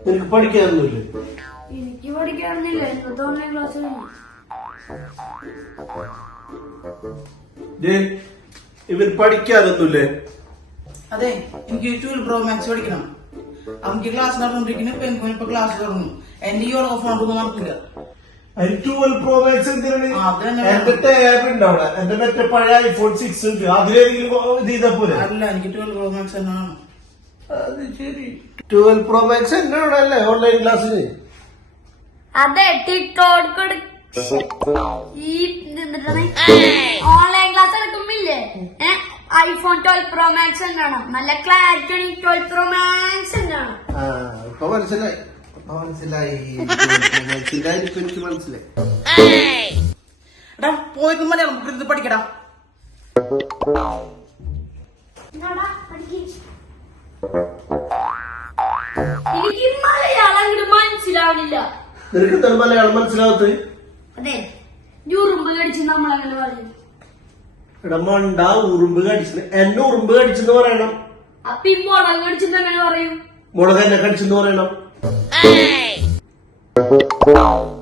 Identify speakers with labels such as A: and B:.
A: നിനക്ക് പഠിക്കാനൊന്നുമില്ലേ?
B: എനിക്ക് പഠിക്കാനൊന്നുമില്ല. ഇന്നത്തെ ഓൺലൈൻ ക്ലാസ്
A: ഇവർ പഠിക്കാനൊന്നുമില്ലേ?
C: അതെ, എനിക്ക് 12 Pro Max പഠിക്കണം. അവർക്ക് ക്ലാസ് നടന്നുകൊണ്ടിരിക്കുന്നു. ഇപ്പൊ ക്ലാസ് തുടങ്ങും. എന്റെ ഈ ഓഫ് ആകുമ്പോൾ നടക്കില്ല.
A: 12 Pro Max എന്തിനാണ്? എന്റെ ടാബ് ഉണ്ട് അവിടെ. എന്റെ മറ്റേ പഴയ iPhone 6 ഉണ്ട്. അതിലേതെങ്കിലും ഇത് ചെയ്താ പോലെ.
C: അല്ല, എനിക്ക് 12 Pro Max തന്നെയാണ്.
A: അത് ശരി. 12 Pro Max എന്നോട് അല്ലേ ഓൺലൈൻ ക്ലാസ്സിന്?
B: അതെ, ടിക്ടോക്ക് ഈ ഓൺലൈൻ ക്ലാസ് എടുക്കുമ്പില്ലേ iPhone 12 Pro Max എന്നാണ്. നല്ല ക്ലാരിറ്റി 12 Pro Max എന്നാണ്.
A: ഇപ്പൊ മനസ്സിലായി. എനിക്ക് മനസ്സിലായി.
C: എടാ, പോയിട്ട് മലയാളം ബുക്ക് പഠിക്കടാ.
B: എനിക്ക് മലയാളം അങ്ങോട്ട് മനസ്സിലാവില്ല.
A: നിനക്ക് എന്താണ് മലയാളം മനസ്സിലാവത്ത്?
B: അതെ, ഉറുമ്പ് കടിച്ച് നമ്മളങ്ങനെ പറയും.
A: എടാ മണ്ട, ഉറുമ്പ് കടിച്ചത് എന്നെ ഉറുമ്പ് കടിച്ചെന്ന് പറയണം.
B: അപ്പൊ ഈ മുളക് കടിച്ചെന്ന് എങ്ങനെ പറയും?
A: മുളക് എന്നെ കടിച്ചെന്ന് പറയണം.